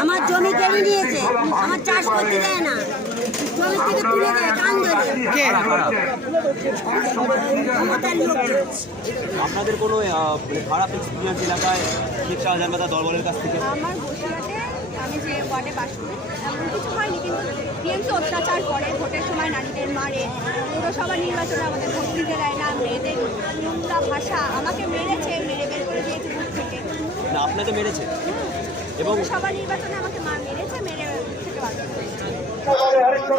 আমার জমি কেড়ে নিয়েছে। আমার চাষ করতে দেয় না। জমি থেকে তুলে দেয় কান ধরে। আপনাদের কোনো মানে খারাপ এক্সপিরিয়েন্স এলাকায় শেখ শাহজাহান বা তার দলবলের কাছ থেকে? আমার বসিরহাটে আমি যে ওয়ার্ডে বাস করি এমন কিছু হয়নি কিন্তু টিএমসি অত্যাচার করে ভোটের সময় নারীদের মারে। পৌরসভা নির্বাচনে আমাদের ভোট দিতে দেয় না মেয়েদের নোংরা ভাষা আমাকে মেরেছে মেরে বের করে দিয়েছে বুথ থেকে। না আপনাকে মেরেছে? এবং সবার নির্বাচনে আমাকে মা মেরেছে মেরে থেকে বার করে দিয়েছে।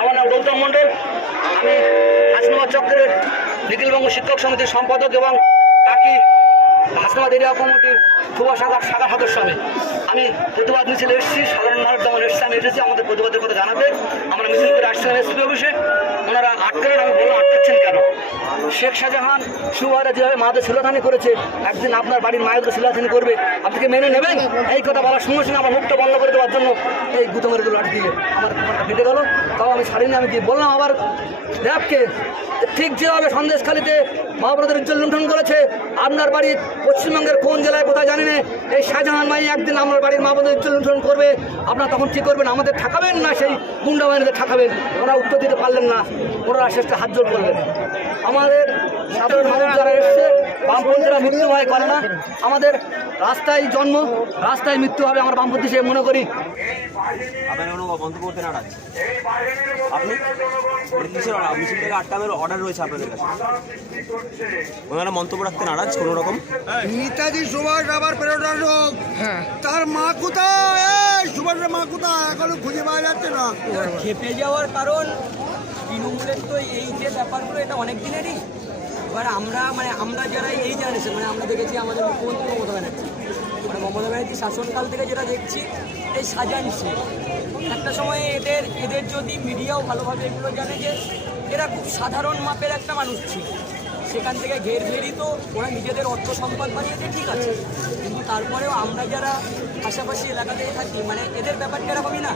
আমার নাম গৌতম মণ্ডল আমি হাসনাবাদ চক্রের শিক্ষক সমিতির সম্পাদক এবং তাকে হাসনাবাদ এরিয়া কমিটির যুব শাখার শাখা সদস্য আমি। আমি প্রতিবাদ মিছিল এসেছি, সাধারণ মানুষ যেমন এসেছি, আমি এসেছি, আমাদের প্রতিবাদের কথা জানাতে। আমরা মিছিল করে আসছিলাম এসপি অফিসে। ওনারা আটকালেন, আমি বললাম, আটকাচ্ছেন কেন? শেখ শাহজাহান সুবারে যেভাবে মাদের শিলাথানি করেছে, একদিন আপনার বাড়ির মায়েদের শিলাথানি করবে। আপনি কি মেনে নেবেন? এই কথা বলার সঙ্গে সঙ্গে আমার মুখটা বন্ধ করে দেওয়ার জন্য এই গুতো মেরে দিল লাঠি দিয়ে আমার ফেটে গেল। তাও আমি ছাড়িনি, আমি কি বললাম আবার? র্যাবকে ঠিক যেভাবে সন্দেশখালিতে মহাভারতের উজ্জ্বল লুণ্ঠন করেছে, আপনার বাড়ি পশ্চিমবঙ্গের কোন জেলায় কোথায় জানি না। এই শাহজাহান মাই একদিন আমার বাড়ির মহাভারতের উজ্জ্বল লুণ্ঠন করবে। আপনারা তখন কী করবেন? আমাদের ঠাকাবেন না সেই গুন্ডা বাহিনীতে ঠাকাবেন? ওরা উত্তর দিতে পারলেন না ওনারা শেষটা হাত জোর করলেন। আমাদের সাধারণ মানুষ যারা এসছে বামপন্থীরা মৃত্যু ভয় করে না। আমাদের রাস্তায় জন্ম রাস্তায় মৃত্যু হবে আমার বামপন্থী সে মনে করি। বন্ধ করতে আপনি? কিসের অর্ডার? মিছিল থেকে আটকানোর অর্ডার রয়েছে আপনাদের কাছে? ওনারা মন্তব্য রাখতে নারাজ কোনো রকম? নেতাজি সুভাষ আবার লোক হ্যাঁ। তার মা কোথায়? এই সুভাষের মা কোথায়? এখনও খুঁজে পাওয়া যাচ্ছে না। খেপে যাওয়ার কারণ তৃণমূলের তো এই যে ব্যাপারগুলো, এটা অনেক দিনেরই এবার আমরা মানে আমরা যারা এই জেনারেশন মানে আমরা দেখেছি আমাদের মুখ্যমন্ত্রী মমতা ব্যানার্জি। মানে মমতা ব্যানার্জি শাসনকাল থেকে যেটা দেখছি, এই সাজান শেখ একটা সময় এদের এদের যদি মিডিয়াও ভালোভাবে এগুলো জানে যে এরা খুব সাধারণ মাপের একটা মানুষ ছিল। সেখান থেকে ঘের ঘেরি তো ওরা নিজেদের অর্থ সম্পদ বানিয়েছে, ঠিক আছে। কিন্তু তারপরেও আমরা যারা পাশাপাশি এলাকাতেই থাকি। মানে এদের ব্যাপারটা এরকমই না?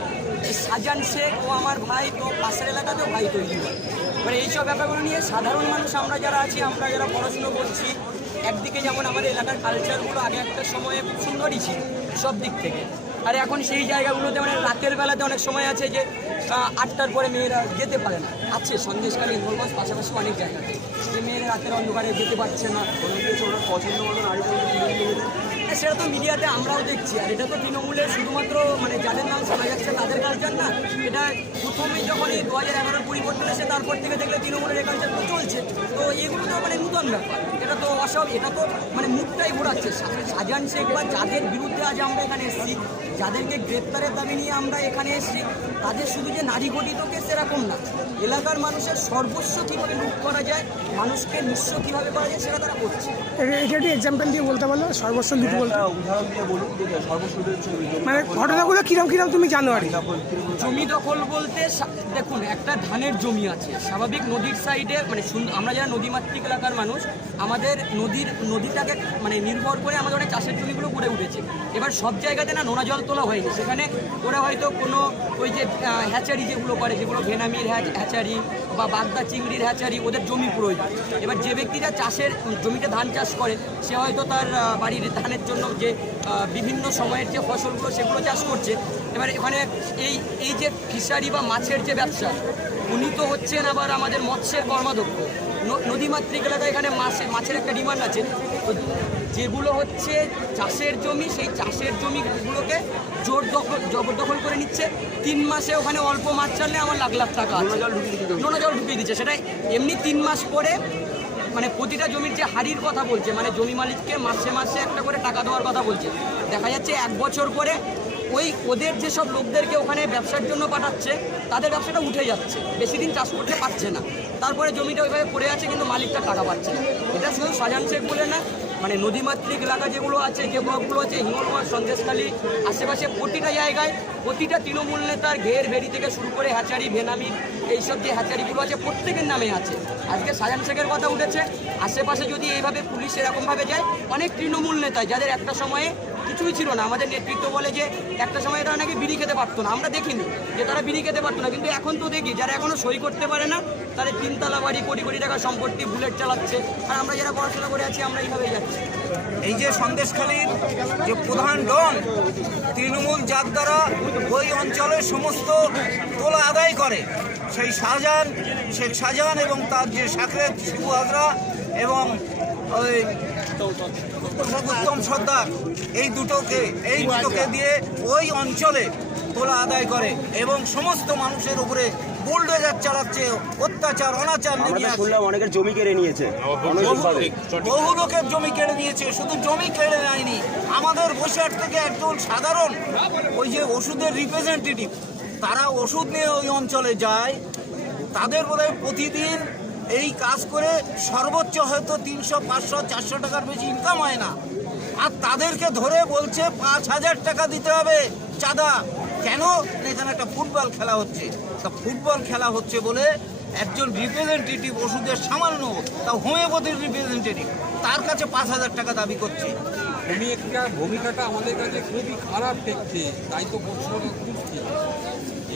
সাজান শেখ ও আমার ভাই তো পাশের এলাকাতেও ভাই তৈরি হয়। মানে এইসব ব্যাপারগুলো নিয়ে সাধারণ মানুষ আমরা যারা আছি, আমরা যারা পড়াশুনো করছি, একদিকে যেমন আমাদের এলাকার কালচারগুলো আগে একটা সময়ে খুব সুন্দরই ছিল সব দিক থেকে। আর এখন সেই জায়গাগুলোতে মানে রাতের বেলাতে অনেক সময় আছে যে আটটার পরে মেয়েরা যেতে পারে না। আছে সন্দেশকালী ইন্দোরগঞ্জ, পাশাপাশি অনেক জায়গাতে যে মেয়েরা রাতের অন্ধকারে যেতে পারছে না। ওনার পছন্দ মতো নারী সেটা তো মিডিয়াতে আমরাও দেখছি। আর এটা তো তৃণমূলের শুধুমাত্র মানে যাদের নাম শোনা যাচ্ছে তাদের কালচার না, এটা প্রথমেই যখন এই দু হাজার এগারোর পরিবর্তন এসে তারপর থেকে দেখলে তৃণমূলের কালচার তো চলছে। তো এগুলো তো মানে নূতন ব্যাপার। এটা তো অসব এটা তো মানে মুখটাই ঘোরাচ্ছে। সা- শাহজাহান শেখ বা যাদের বিরুদ্ধে আজ আমরা এখানে এসেছি যাদেরকে গ্রেপ্তারের দাবি নিয়ে আমরা এখানে এসেছি তাদের শুধু যে নারী গঠিত কেস এরকম না এলাকার মানুষের সর্বস্ব কীভাবে লুট করা যায় মানুষকে নিঃস্ব কীভাবে করা যায় সেটা তারা করছে। এটা- একটু এক্সাম্পল দিয়ে বলতে পারল? সর্বস্ব লুট বলতে। উদাহরণ দিয়ে বলুন যে সর্বসুদের মানে ঘটনাগুলো কিরম কিরম তুমি জানো আর? কি? জমি দখল বলতে দেখুন একটা ধানের জমি আছে স্বাভাবিক নদীর সাইডে মানে আমরা যারা নদীমাতৃক এলাকার মানুষ আমাদের নদীর, নদীটাকে মানে নির্ভর করে আমাদের অনেক চাষের জমিগুলো গড়ে উঠেছে। এবার সব জায়গাতে না নোনা জল তোলা হয়নি। সেখানে ওরা হয়তো কোনো ওই যে হ্যাচারি যেগুলো করে, যেগুলো ভেনামির হ্যাচ- হ্যাচারি বা বাগদা চিংড়ির হ্যাচারি, ওদের জমি প্রয়োজন। এবার যে ব্যক্তিরা চাষের জমিতে ধান চাষ করে, সে হয়তো তার বাড়ির ধানের জন্য যে বিভিন্ন সময়ের যে ফসলগুলো সেগুলো চাষ করছে। এবার এখানে এই এই যে ফিশারি বা মাছের যে ব্যবসা উনি তো হচ্ছেন আবার আমাদের মৎস্যের কর্মাধ্যক্ষ। ন- নদীমাতৃক এলাকায় এখানে মাছের মাছের একটা ডিমান্ড আছে। তো যেগুলো হচ্ছে চাষের জমি সেই চাষের জমিগুলোকে জোর দখল জবরদখল করে নিচ্ছে। তিন মাসে ওখানে অল্প মাছ ছাড়লে আমার লাখ লাখ টাকা নোনা জল ঢুকিয়ে দিচ্ছে। সেটা এমনি তিন মাস পরে মানে প্রতিটা জমির যে হারির কথা বলছে মানে জমি মালিককে মাসে মাসে একটা করে টাকা দেওয়ার কথা বলছে। দেখা যাচ্ছে এক বছর পরে ওই ওদের যেসব লোকদেরকে ওখানে ব্যবসার জন্য পাঠাচ্ছে, তাদের ব্যবসাটা উঠে যাচ্ছে। বেশি দিন চাষ করতে পারছে না। তারপরে জমিটা ওইভাবে পড়ে আছে, কিন্তু মালিকটা টাকা পাচ্ছে না। এটা শুধু সাজান শেখ বলে না মানে নদীমাতৃক এলাকা যেগুলো আছে, যে ব্লকগুলো আছে হিঙ্গলগঞ্জ সন্দেশখালী, আশেপাশে প্রতিটা জায়গায় প্রতিটা তৃণমূল নেতার ঘের ভেড়ি থেকে শুরু করে হ্যাচারি, ভেনামি, এইসব যে হ্যাচারিগুলো আছে, প্রত্যেকের নামে আছে। আজকে সাজান শেখের কথা উঠেছে, আশেপাশে যদি এইভাবে পুলিশ এরকমভাবে যায়, অনেক তৃণমূল নেতা, যাদের একটা সময়ে কিছুই ছিল না। আমাদের নেতৃত্ব বলে যে একটা সময় তারা নাকি বিড়ি খেতে পারতো না। আমরা দেখিনি যে তারা বিড়ি খেতে পারতো না। কিন্তু এখন তো দেখি, যারা এখনও সই করতে পারে না, তাদের তিনতলা বাড়ি, কোটি কোটি টাকা সম্পত্তি বুলেট চালাচ্ছে। আর আমরা যারা পড়াশোনা করে আছি, আমরা এইভাবেই যাচ্ছি। এই যে সন্দেশখালীর যে প্রধান ডন, তৃণমূল যার দ্বারা ওই অঞ্চলের সমস্ত তোলা আদায় করে। সেই শাহজাহান, শেখ শাহজাহান এবং তার যে সাকরেত শিবু হাজরা এবং ওই উত্তম সর্দার। এই দুটোকে এই দুটোকে দিয়ে ওই অঞ্চলে তোলা আদায় করে এবং সমস্ত মানুষের উপরে বুলডোজার চালাচ্ছে অত্যাচার অনাচার শুনলাম অনেকের জমি কেড়ে নিয়েছে। বহু লোকের জমি কেড়ে নিয়েছে শুধু জমি কেড়ে নেয়নি আমাদের বৈশাখ থেকে একজন সাধারণ ওই যে ওষুধের রিপ্রেজেন্টেটিভ তারা ওষুধ নিয়ে ওই অঞ্চলে যায় তাদের বলে প্রতিদিন এই কাজ করে সর্বোচ্চ হয়তো তিনশো, পাঁচশো, চারশো টাকার বেশি ইনকাম হয় না। আর তাদেরকে ধরে বলছে পাঁচ হাজার টাকা দিতে হবে। চাঁদা। কেন? এখানে একটা ফুটবল খেলা হচ্ছে। তা ফুটবল খেলা হচ্ছে বলে একজন রিপ্রেজেন্টেটিভ ওষুধের সামান্য, তা হোমিওপ্যাথির রিপ্রেজেন্টেটিভ তার কাছে পাঁচ হাজার টাকা দাবি করছে। ভূমিকা ভূমিকাটা আমাদের কাছে খুবই খারাপ দেখছে তাই তো প্রশ্ন খুঁজছি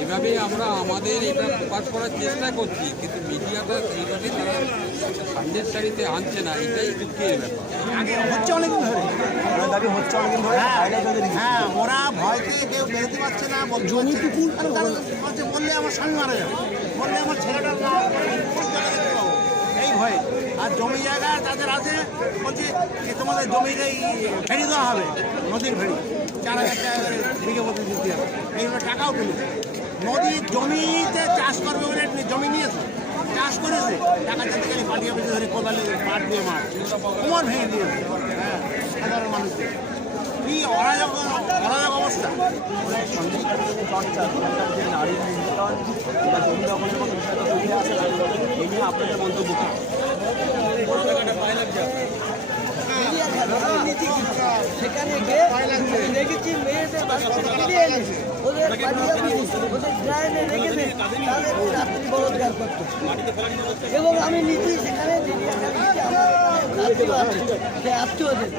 এভাবে আমরা আমাদের এটা প্রকাশ করার চেষ্টা করছি কিন্তু মিডিয়াটা এইভাবে তারা সামনের সারিতে আনছে না এটাই দুঃখের ব্যাপার। হচ্ছে অনেকদিন ধরে। দাবি হচ্ছে অনেকদিন ধরে highlight হয়ে। হ্যাঁ ওরা কেউ বেরোতে পারছে না জমি টুকু বললে আমার স্বামী মারা যাবে বললে আমার ছেলেটার না এই ভয়। আর জমি জায়গা তাদের আছে, বলছে যে তোমাদের জমির এই ফেরি দেওয়া হবে, নদীর ফেরি। চার হাজার টাকা করে হবে। এইভাবে টাকাও তুলেছে নদীর জমিতে চাষ করবে বলে জমি নিয়েছে, চাষ করেছে, টাকা চাইতে গেলে পাঠিয়ে অফিসে ধরে কোদালে পাট দিয়ে মার। কোমর ভেঙে দিয়েছে। হ্যাঁ সাধারণ মানুষকে কি অরাজক অরাজক অবস্থা। যে সেখানে দেখেছি মেয়েদের এবং আমি নিজেই সেখানে আত্মীয়দের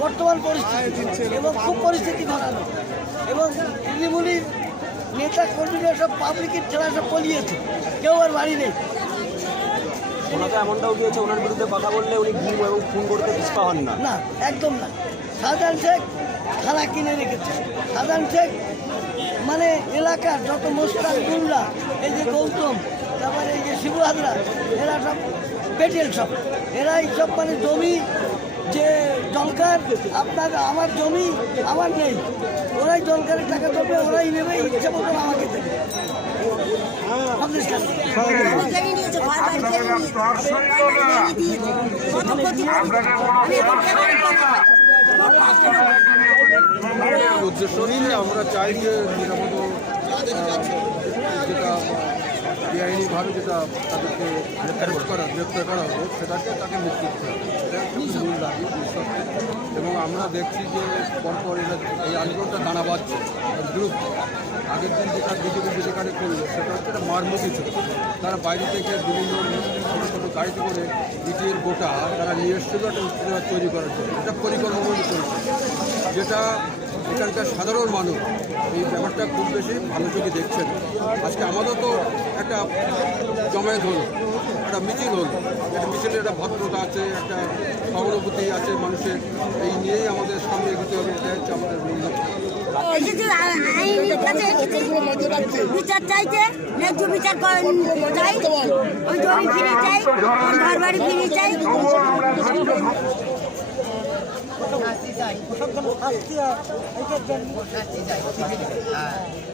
বর্তমান পরিস্থিতি এবং খুব পরিস্থিতি খারাপ এবং তৃণমূলীর নেতা কর্মীরা সব পাবলিকের ছেড়া সব পলিয়েছে। কেউ আর বাড়ি নেই। ওনাকে এমনটা উঠিয়েছে ওনার বিরুদ্ধে কথা বললে উনি গুম এবং খুন করতে পিছপা হন না। না একদম না। সাধারণ শেখ থানা কিনে রেখেছে। সাধারণ শেখ মানে এলাকার যত মোস্তান গুন্ডা এই যে গৌতম তারপরে এই যে শিবু হাজরা এরা সব পেটেল সব। এরা সব মানে জমি যে জলকার আপনার আমার জমি আমার নেই, ওরাই জলকারের টাকা দেবে, ওরাই নেবে, ইচ্ছে মতো আমাকে দেবে। উদ্দেশ্য আমরা চাই যে বেআইনিভাবে যেটা তাদেরকে অ্যারেস্ট করা, গ্রেপ্তার করা হলো, সেটাকে তাকে মুক্তি দিতে হবে। এটা মূল দাবি নিঃশর্তে। এবং আমরা দেখছি যে পরপর এরা এই আন্দোলনটা দানা বাঁধছে বিরুদ্ধে আগের দিন যেটা বিজেপি যেখানে করল, সেটা হচ্ছে একটা মারমুখী ছিল তারা বাইরে থেকে বিভিন্ন ছোটো ছোটো গাড়িতে করে ইটের গোটা তারা নিয়ে এসেছিল, একটা তৈরি করার জন্য। এটা পরিকল্পনা করেছে। যেটা এখানকার সাধারণ মানুষ এই ব্যাপারটা খুব বেশি ভালো চোখে দেখছেন। আজকে আমাদের তো একটা জমায়েত হলো, একটা মিছিল হলো। একটা মিছিলের একটা ভদ্রতা আছে, একটা সহানুভূতি আছে মানুষের। এই নিয়েই আমাদের সামনে এগোতে হবে এটা হচ্ছে আমাদের মূল বিচার ন্যায্য বিচার করেন চাই